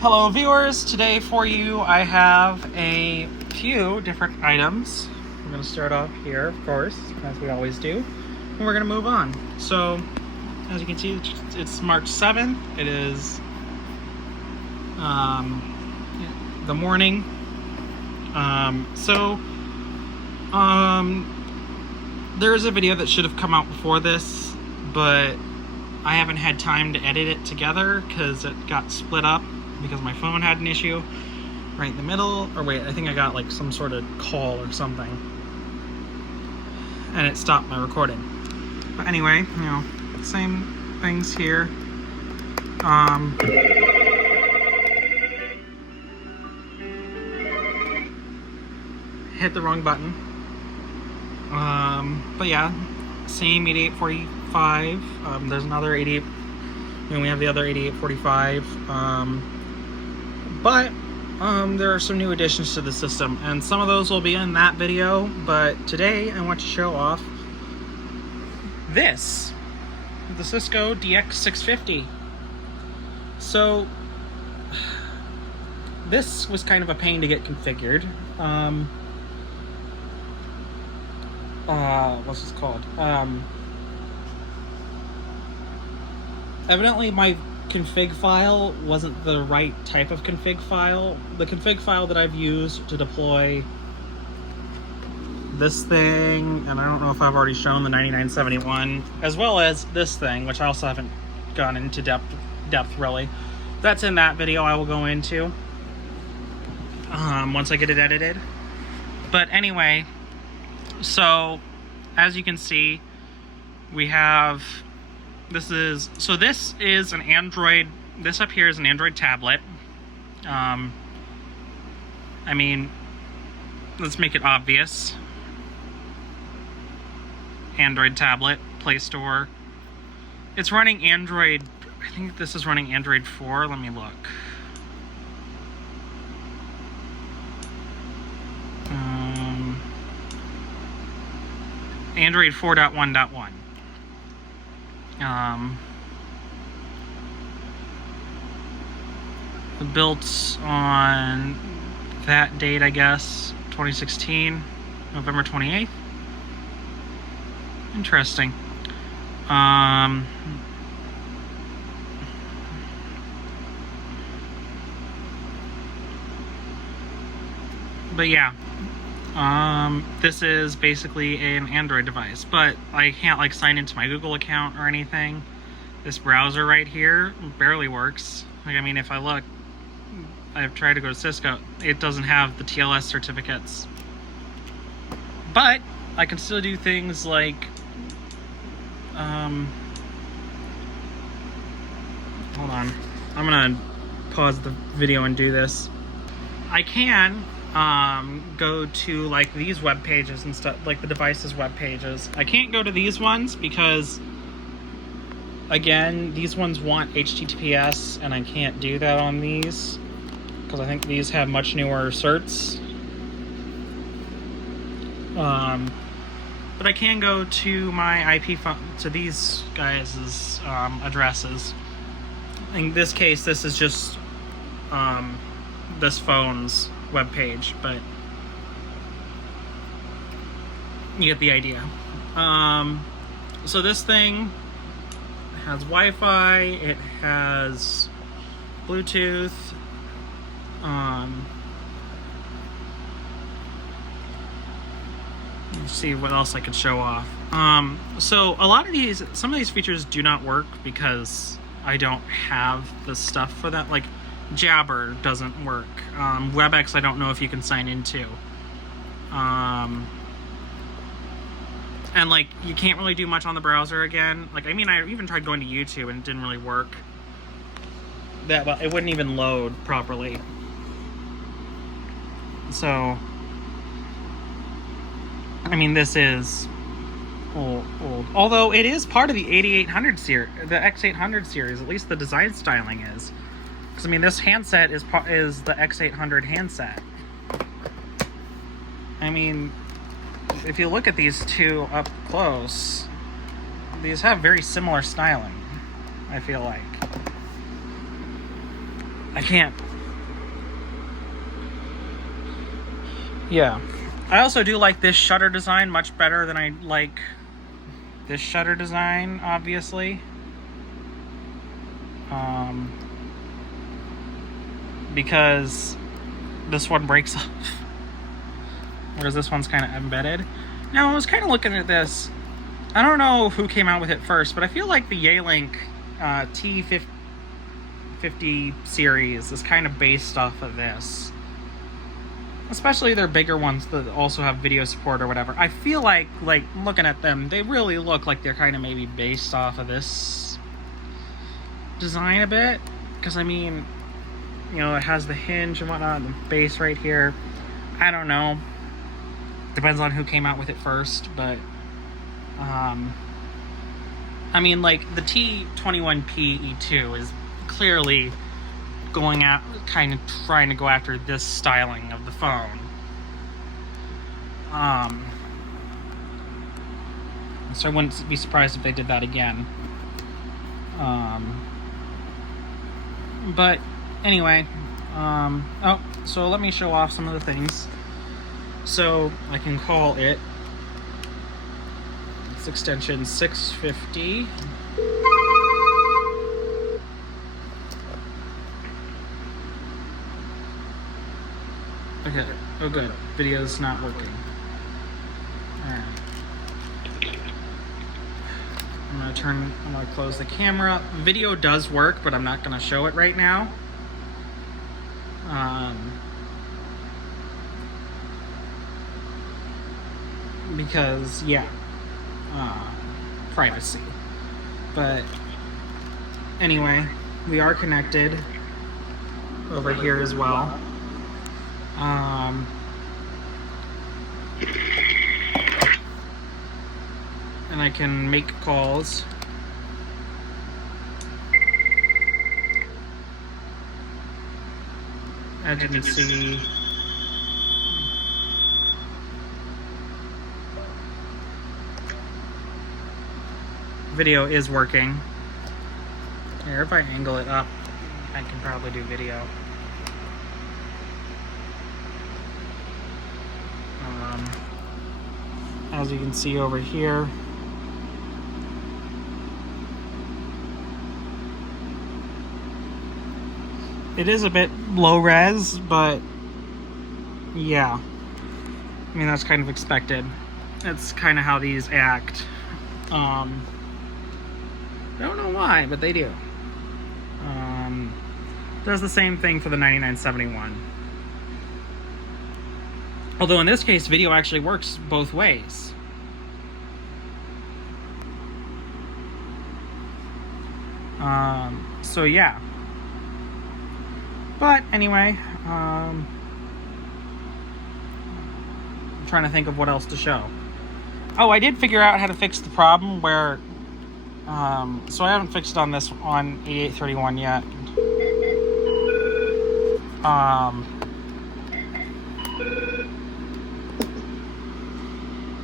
Hello viewers, today for you I have a few different items. We're going to start off here, of course, as we always do, and we're going to move on. So, as you can see, it's March 7th. It is the morning. There's a video that should have come out before this, but I haven't had time to edit it together because it got split up because my phone had an issue right in the middle. Or wait, I think I got like some sort of call or something, and it stopped my recording. But anyway, you know, same things here. Hit the wrong button. But yeah, same 8845. There's another 88. And we have the other 8845. But there are some new additions to the system, and some of those will be in that video. But today I want to show off this, the Cisco DX-650. So this was kind of a pain to get configured. What's this called? Evidently my config file wasn't the right type of config file. The config file that I've used to deploy this thing, and I don't know if I've already shown the 9971, as well as this thing, which I also haven't gone into depth really. That's in that video I will go into once I get it edited. But anyway, so as you can see, we have this is an Android. This up here is an Android tablet. I mean, let's make it obvious. Android tablet, Play Store. It's running Android. I think this is running Android 4. Let me look. Android 4.1.1. Built on that date, I guess, 2016, November 28th. Interesting. But yeah. This is basically an Android device, but I can't like sign into my Google account or anything. This browser right here barely works. Like, I mean, if I look, I've tried to go to Cisco, it doesn't have the TLS certificates. But I can still do things like, hold on, I'm gonna pause the video and do this. I can go to like these web pages and stuff, like the device's web pages. I can't go to these ones because, again, these ones want HTTPS, and I can't do that on these because I think these have much newer certs. But I can go to my IP to these guys' addresses. In this case, this is just this phone's web page, but you get the idea. So this thing has Wi-Fi, it has Bluetooth, let's see what else I could show off. So a lot of these, some of these features do not work because I don't have the stuff for that. Like Jabber doesn't work. WebEx I don't know if you can sign into. And like you can't really do much on the browser again. Like, I mean, I even tried going to YouTube and it didn't really work. Well, it wouldn't even load properly. So I mean, this is old. Although it is part of the 8800 series, the X800 series, at least the design styling is. Because I mean, this handset is the X800 handset. I mean, if you look at these two up close, these have very similar styling, I feel like. I can't Yeah. I also do like this shutter design much better than I like this shutter design, obviously. Because this one breaks off, whereas this one's kind of embedded. Now, I was kind of looking at this. I don't know who came out with it first, but I feel like the Yealink T-50 series is kind of based off of this. Especially their bigger ones that also have video support or whatever. I feel like looking at them, they really look like they're kind of maybe based off of this design a bit. Because, I mean, you know, it has the hinge and whatnot, and the base right here. I don't know. Depends on who came out with it first, but I mean, like, the T21P E2 is clearly going out, kind of trying to go after this styling of the phone. So I wouldn't be surprised if they did that again. But anyway, oh, so let me show off some of the things. So I can call it, it's extension 650. Okay, oh good, video's not working. Alright. I'm gonna close the camera. Video does work, but I'm not gonna show it right now. Because, yeah, privacy. But anyway, we are connected over here as well. And I can make calls. As you can see, video is working. Here, if I angle it up, I can probably do video. As you can see over here, it is a bit low res, but yeah, I mean, that's kind of expected. That's kind of how these act. I don't know why, but they do. Does the same thing for the 9971. Although in this case, video actually works both ways. So yeah. But anyway, I'm trying to think of what else to show. Oh, I did figure out how to fix the problem where, so I haven't fixed it on this, on 8831 yet.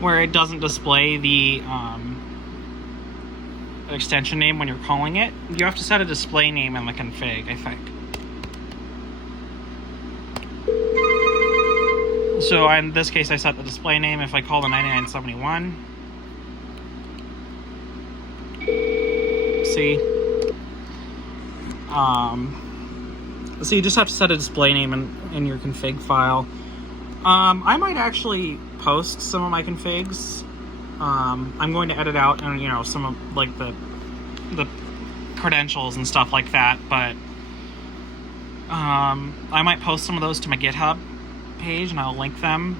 Where it doesn't display the extension name when you're calling it. You have to set a display name in the config, I think. So in this case, I set the display name if I call the 9971. See? So you just have to set a display name in your config file. I might actually post some of my configs. I'm going to edit out, and you know, some of like the credentials and stuff like that, but I might post some of those to my GitHub page, and I'll link them.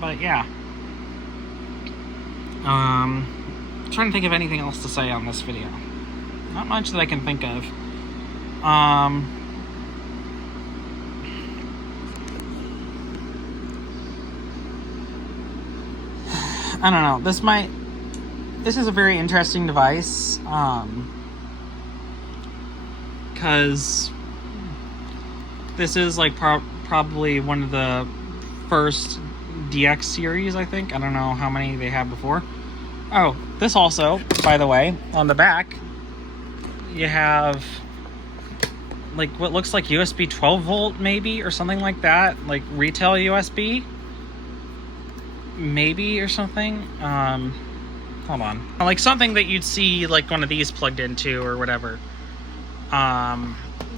But yeah, I'm trying to think of anything else to say on this video. Not much that I can think of. I don't know. This is a very interesting device, because this is like probably one of the first DX series, I think. I don't know how many they have before. Oh, this also, by the way, on the back, you have like what looks like USB 12 volt maybe, or something like that, like retail USB maybe, or something. Hold on, like something that you'd see like one of these plugged into or whatever.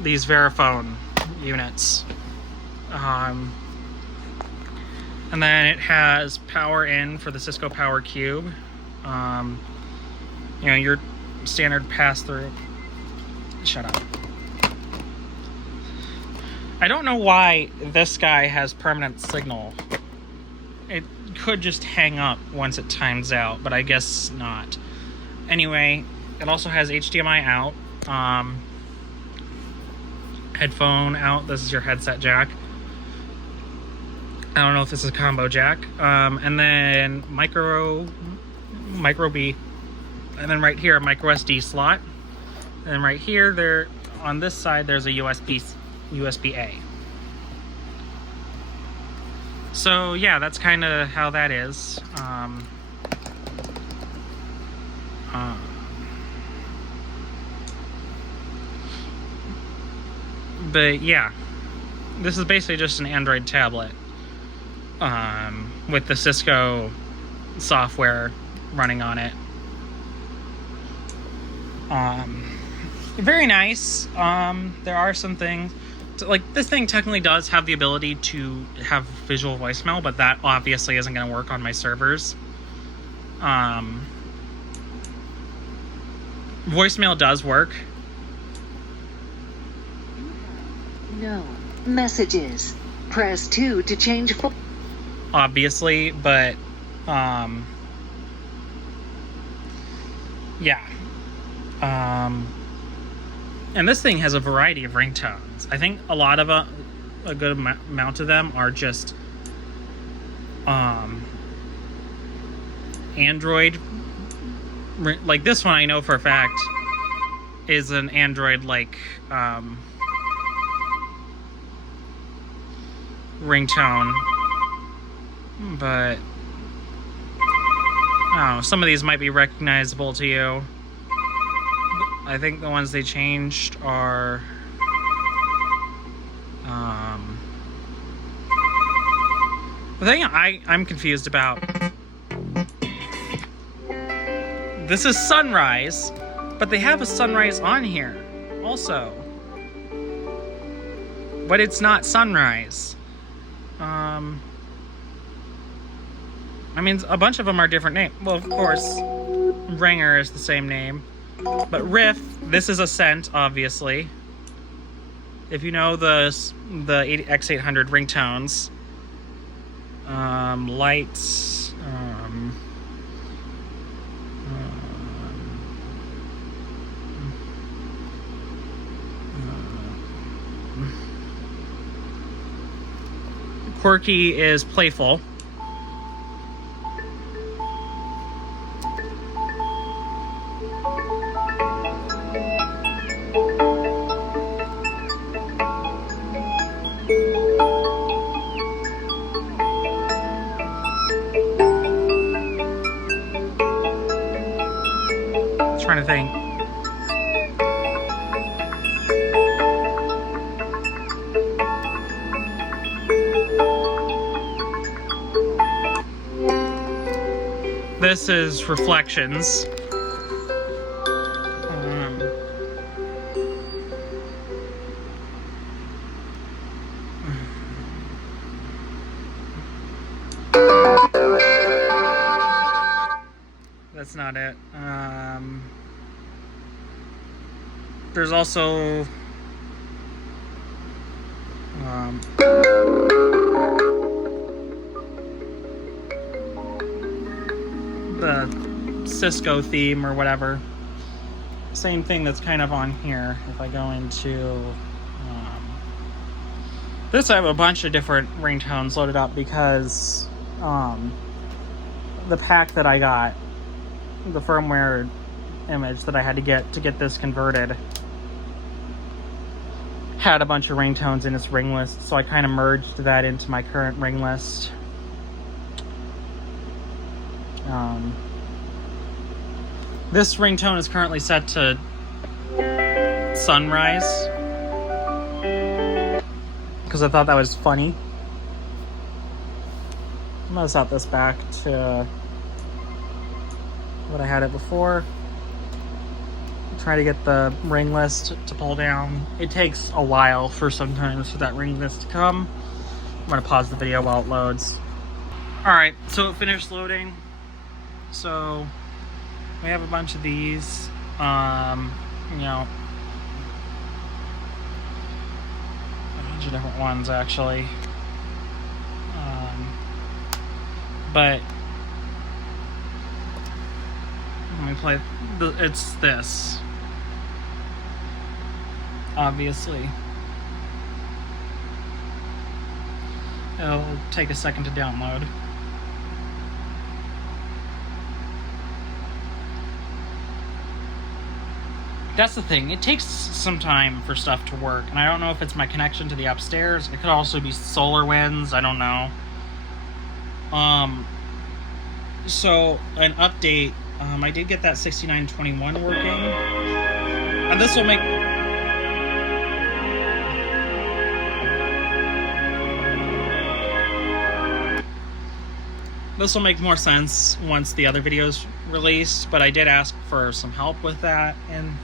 These Verifone units. And then it has power in for the Cisco Power Cube. You know, your standard pass-through. Shut up. I don't know why this guy has permanent signal. It could just hang up once it times out, but I guess not. Anyway, it also has HDMI out. Headphone out. This is your headset jack. I don't know if this is a combo jack. And then micro B. And then right here, a micro SD slot. And then right here, there on this side, there's a USB-A. So yeah, that's kind of how that is. But yeah, this is basically just an Android tablet with the Cisco software running on it. Very nice. There are some things, like this thing technically does have the ability to have visual voicemail, but that obviously isn't going to work on my servers. Voicemail does work. No messages. Press 2 to change. Obviously, but yeah. And this thing has a variety of ringtones. I think a lot of a good amount of them are just Android. Like this one, I know for a fact is an Android like ringtone, but oh, some of these might be recognizable to you. I think the ones they changed are the thing I'm confused about. This is Sunrise, but they have a Sunrise on here also, but it's not Sunrise. I mean, a bunch of them are different names. Well, of course, Ringer is the same name. But Riff, this is Ascent, obviously. If you know the X800 ringtones. Lights. Quirky is playful. Trying to think. This is Reflections. That's not it. There's also the Cisco theme or whatever. Same thing that's kind of on here. If I go into this, I have a bunch of different ringtones loaded up because the pack that I got, the firmware image that I had to get this converted, had a bunch of ringtones in its ring list, so I kind of merged that into my current ring list. This ringtone is currently set to Sunrise. because I thought that was funny. I'm gonna set this back to what I had it before. Try to get the ring list to pull down. It takes a while sometimes for that ring list to come. I'm gonna pause the video while it loads. All right, so it finished loading. So we have a bunch of these, you know, a bunch of different ones actually. But let me play. It's this. Obviously, it'll take a second to download. That's the thing, it takes some time for stuff to work, and I don't know if it's my connection to the upstairs. It could also be solar winds, I don't know. So an update, I did get that 6921 working, and this will make more sense once the other videos released, but I did ask for some help with that, and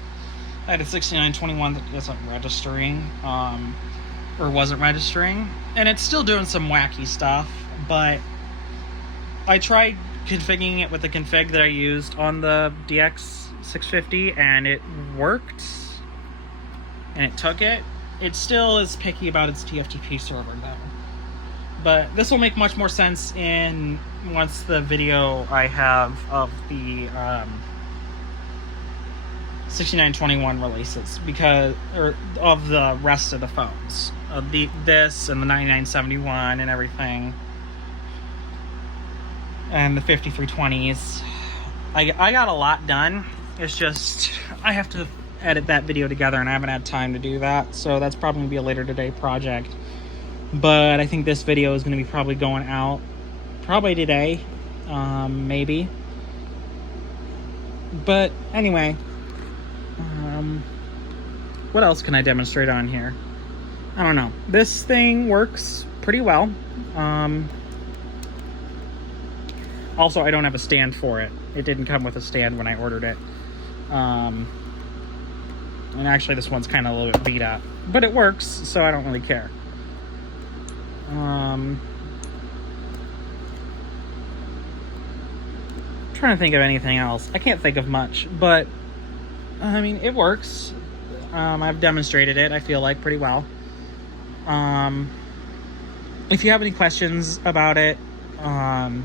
I had a 6921 that isn't registering, or wasn't registering, and it's still doing some wacky stuff, but I tried configuring it with the config that I used on the DX-650, and it worked, and it took it. It still is picky about its TFTP server, though. But this will make much more sense once the video I have of the 6921 releases, of the rest of the phones, of this and the 9971 and everything, and the 5320s. I got a lot done. It's just I have to edit that video together, and I haven't had time to do that, so that's probably gonna be a later today project. But I think this video is going to be probably going out probably today, maybe. But anyway, what else can I demonstrate on here? I don't know. This thing works pretty well. Also, I don't have a stand for it. It didn't come with a stand when I ordered it. And actually, this one's kind of a little bit beat up, but it works, so I don't really care. Trying to think of anything else. I can't think of much, but I mean, it works. I've demonstrated it, I feel like, pretty well. If you have any questions about it, you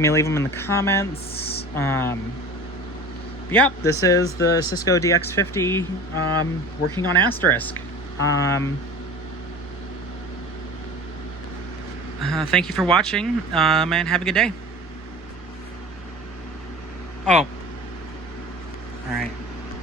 may leave them in the comments. Yep, this is the Cisco DX-650 working on Asterisk. Thank you for watching, and have a good day. Oh. Alright.